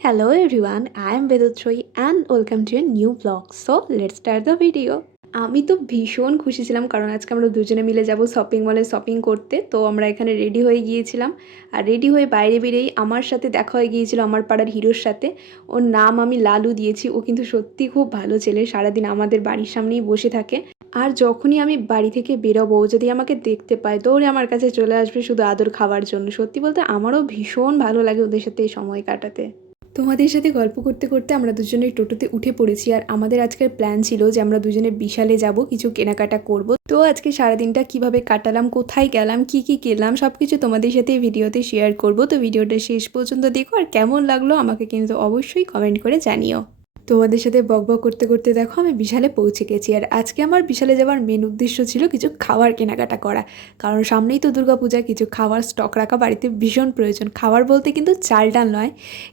Hello everyone, I am Vedotroy and welcome to a new vlog. So let's start the video. আমি তো ভীষণ খুশি ছিলাম কারণ আজকে আমরা দুজনে মিলে যাব শপিং মলে শপিং করতে। তো আমরা এখানে রেডি হয়ে গিয়েছিলাম। আর রেডি হয়ে বাইরে বেরিয়েই আমার সাথে দেখা হয়ে গিয়েছিল আমার পাড়ার হিরোর সাথে। ওর নাম আমি লালু দিয়েছি। ও কিন্তু সত্যি খুব ভালো ছেলে সারাদিন আমাদের বাড়ির সামনেই বসে থাকে। আর যখনই আমি বাড়ি থেকে বেরোবো যদি আমাকে দেখতে পায় দৌড়ে আমার কাছে চলে আসবে শুধু আদর খাওয়ার জন্য। সত্যি বলতে আমারও ভীষণ ভালো লাগে ওদের সাথে এই সময় কাটাতে। তোমাদের সাথে গল্প করতে করতে আমরা দুজনে টোটোতে উঠে পড়েছি আর আমাদের আজকের প্ল্যান ছিল যে আমরা দুজনে বিশালে যাব, কিছু কেনাকাটা করব। তো আজকে সারাদিনটা কীভাবে কাটালাম, কোথায় গেলাম, কি কি কেলাম সব কিছু তোমাদের সাথে ভিডিওতে শেয়ার করব। তো ভিডিওটা শেষ পর্যন্ত দেখো আর কেমন লাগল আমাকে কিন্তু অবশ্যই কমেন্ট করে জানিও। তোমাদের সাথে বক বক করতে করতে দেখো আমি বিশালে পৌঁছে গেছি। আর আজকে আমার বিশালে যাওয়ার মেন উদ্দেশ্য ছিল কিছু খাবার কেনাকাটা করা। কারণ সামনেই তো দুর্গাপূজা, কিছু খাবার স্টক রাখা বাড়িতে ভীষণ প্রয়োজন। খাবার বলতে কিন্তু চাল ডাল নয়।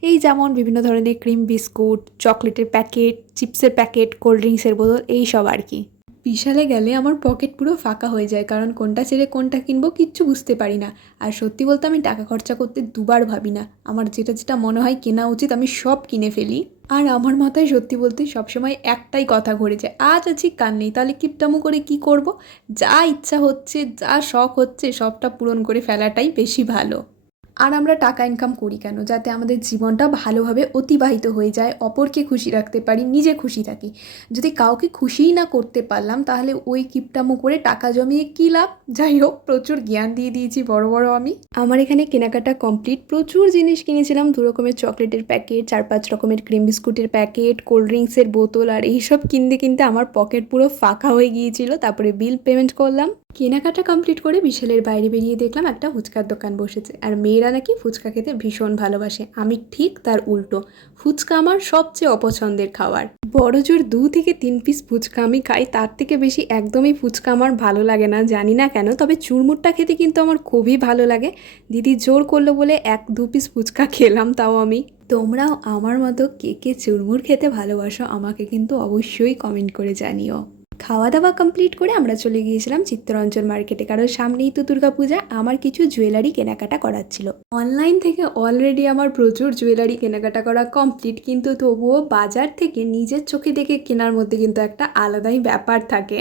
এই যেমন বিভিন্ন ধরনের ক্রিম বিস্কুট চকলেটের প্যাকেট চিপসের প্যাকেট কোল্ড ড্রিঙ্কসের বোতল এই সব আর কি। বিশালে গেলে আমার পকেট পুরো ফাঁকা হয়ে যায়, কারণ কোনটা ছেড়ে কোনটা কিনবো কিচ্ছু বুঝতে পারি না। আর সত্যি বলতে আমি টাকা খরচা করতে দুবার ভাবি না। আমার যেটা যেটা মনে হয় কেনা উচিত আমি সব কিনে ফেলি। আর আমার মাথায় সত্যি বলতে সবসময় একটাই কথা ঘুরেছে আজ আছি কাল নেই, তাহলে কিপটামো করে কি করব? যা ইচ্ছা হচ্ছে, যা শখ হচ্ছে, সবটা পূরণ করে ফেলাটাই বেশি ভালো। আর আমরা টাকা ইনকাম করি কেন? যাতে আমাদের জীবনটা ভালোভাবে অতিবাহিত হয়ে যায়, অপরকে খুশি রাখতে পারি, নিজে খুশি থাকি। যদি কাউকে খুশিই না করতে পারলাম, তাহলে ওই কিপটামো করে টাকা জমিয়ে কী লাভ? যাই হোক, প্রচুর জ্ঞান দিয়ে দিয়েছি, বড় বড় আমি। আমার এখানে কেনাকাটা কমপ্লিট প্রচুর জিনিস কিনেছিলাম দু রকমের চকলেটের প্যাকেট, চার পাঁচ রকমের ক্রিম বিস্কুটের প্যাকেট, কোল্ড ড্রিঙ্কসের বোতল, আর এইসব কিনতে কিনতে আমার পকেট পুরো ফাঁকা হয়ে গিয়েছিল। তারপরে বিল পেমেন্ট করলাম। কেনাকাটা কমপ্লিট করে বিশালের বাইরে বেরিয়ে দেখলাম একটা ফুচকার দোকান বসেছে। আর মেয়েরা নাকি ফুচকা খেতে ভীষণ ভালোবাসে। আমি ঠিক তার উল্টো। ফুচকা আমার সবচেয়ে অপছন্দের খাবার। বড় জোর দু থেকে তিন পিস ফুচকা আমি খাই, তার থেকে বেশি একদমই ফুচকা আমার ভালো লাগে না, জানি না কেন। তবে চুরমুরটা খেতে কিন্তু আমার খুবই ভালো লাগে। দিদি জোর করল বলে এক দু পিস ফুচকা খেলাম তাও আমি। তোমরাও আমার মতো কে কে চুরমুর খেতে ভালোবাসো, আমাকে কিন্তু অবশ্যই কমেন্ট করে জানিও। খাওয়া দাওয়া কমপ্লিট করে আমরা চলে গিয়েছিলাম চিত্তরঞ্জন মার্কেটে। কারণ সামনেই তো দুর্গাপূজা, আমার কিছু জুয়েলারি কেনাকাটা করার ছিল। অনলাইন থেকে অলরেডি আমার প্রচুর জুয়েলারি কেনাকাটা করা কমপ্লিট কিন্তু তবুও বাজার থেকে নিজের চোখে দেখে কেনার মধ্যে কিন্তু একটা আলাদাই ব্যাপার থাকে।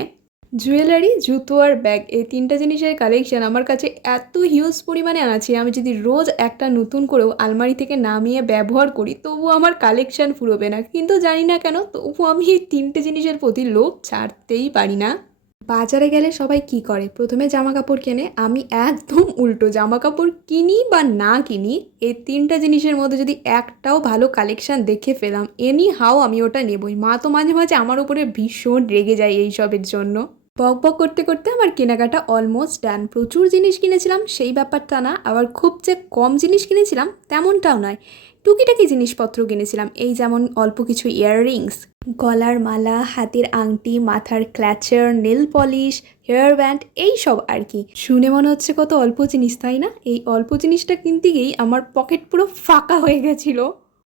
জুয়েলারি, জুতো আর ব্যাগ, এই তিনটা জিনিসের কালেকশন আমার কাছে এত হিউজ পরিমাণে আছে। আমি যদি রোজ একটা নতুন করেও আলমারি থেকে নামিয়ে ব্যবহার করি তবু আমার কালেকশন ফুরোবে না। কিন্তু জানি না কেন তবু আমি এই তিনটে জিনিসের প্রতি লোভ ছাড়তেই পারি না। বাজারে গেলে সবাই কি করে? প্রথমে জামা কাপড় কেনে, আমি একদম উল্টো জামা কাপড় কিনি বা না কিনি, এই তিনটা জিনিসের মধ্যে যদি একটাও ভালো কালেকশন দেখে ফেলাম এনি হাও আমি ওটা নেবই। মা তো মাঝে মাঝে আমার উপরে ভীষণ রেগে যায় এইসবের জন্য। বক বক করতে করতে আমার কেনাকাটা অলমোস্ট ডান প্রচুর জিনিস কিনেছিলাম, সেই ব্যাপারটা না। আবার খুব যে কম জিনিস কিনেছিলাম, তেমনটাও নয়। টুকিটাকি জিনিসপত্র কিনেছিলাম, এই যেমন অল্প কিছু ইয়াররিংস গলার মালা, হাতের আংটি, মাথার clutcher nail polish hair band এই সব আর কি। শুনে মনে হচ্ছে কত অল্প জিনিস, তাই না? এই অল্প জিনিসটা কিনতে গিয়েই আমার পকেট পুরো ফাঁকা হয়ে গেছিল।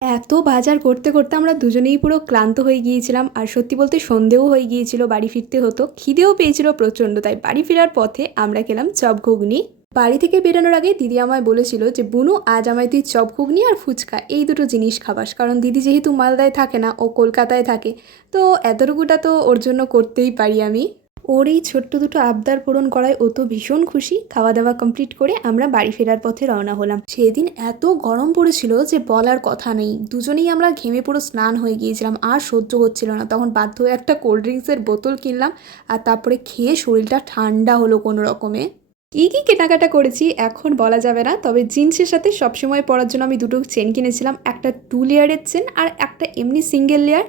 এত বাজার করতে করতে আমরা দুজনেই পুরো ক্লান্ত হয়ে গিয়েছিলাম। আর সত্যি বলতে সন্ধেও হয়ে গিয়েছিল, বাড়ি ফিরতে হতো। খিদেও পেয়েছিল প্রচণ্ড, তাই বাড়ি ফেরার পথে আমরা খেলাম চপ ঘুগনি। বাড়ি থেকে বেরোনোর আগে দিদি আমায় বলেছিল যে, বুনু, আজ আমায় তুই চপ ঘুগনি আর ফুচকা, এই দুটো জিনিস খাবাস। কারণ দিদি যেহেতু মালদায় থাকে না, ও কলকাতায় থাকে। তো এতটুকুটা তো ওর জন্য করতেই পারি আমি। ওর এই ছোট্ট দুটো আবদার পূরণ করায় ও তো ভীষণ খুশি। খাওয়া দাওয়া কমপ্লিট করে আমরা বাড়ি ফেরার পথে রওনা হলাম। সেদিন এত গরম পড়েছিল যে বলার কথা নেই। দুজনেই আমরা ঘেমে পুরো স্নান হয়ে গিয়েছিলাম, আর সহ্য হচ্ছিল না। তখন বাধ্য হয়ে একটা কোল্ড ড্রিঙ্কসের বোতল কিনলাম, আর তারপরে খেয়ে শরীরটা ঠান্ডা হলো কোনো রকমে। কী কী কেনাকাটা করেছি এখন বলা যাবে না, তবে জিন্সের সাথে সবসময় পরার জন্য আমি দুটো চেন কিনেছিলাম, একটা টু লেয়ারের চেন আর একটা এমনি সিঙ্গেল লেয়ার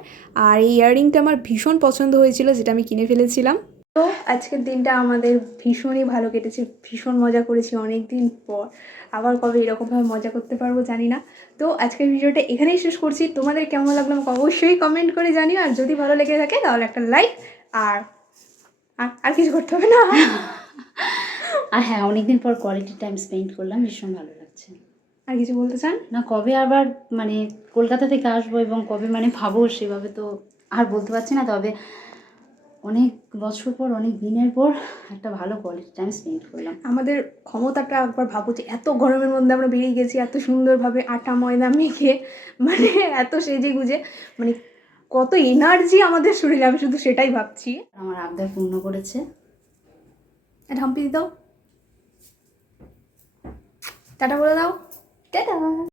আর এই ইয়াররিংটা আমার ভীষণ পছন্দ হয়েছিল, যেটা আমি কিনে ফেলেছিলাম। তো আজকের দিনটা আমাদের ভীষণই ভালো কেটেছে ভীষণ মজা করেছি অনেক দিন পর। আবার কবে এরকমভাবে মজা করতে পারব জানি না। তো আজকের ভিডিওটা এখানেই শেষ করছি। তোমাদের কেমন লাগল আমাকে অবশ্যই কমেন্ট করে জানিও। আর যদি ভালো লেগে থাকে তাহলে একটা লাইক আর আর- আর কিছু করতে হবে না। আর হ্যাঁ অনেকদিন পর কোয়ালিটি টাইম স্পেন্ড করলাম ভীষণ ভালো লাগছে। আর কিছু বলতে চান? না কবে আবার মানে কলকাতা থেকে আসব এবং কবে মানে ভাবো সেভাবে তো আর বলতে পারছি না। তবে অনেক বছর পর অনেক দিনের পর একটা ভালো কোয়ালিটি টাইম স্পেন্ড করলাম। আমাদের ক্ষমতাটা একবার ভাবো যে এত গরমের মধ্যে আমরা বেরিয়ে গেছি এত সুন্দরভাবে আটা ময়দা মেখে মানে এত সেজে গুজে মানে কত এনার্জি আমাদের শরীরে আমি শুধু সেটাই ভাবছি। আমার আবদার পূর্ণ করেছে। এটা হাম্পি দাও। টাটা বলে দাও। টাটা।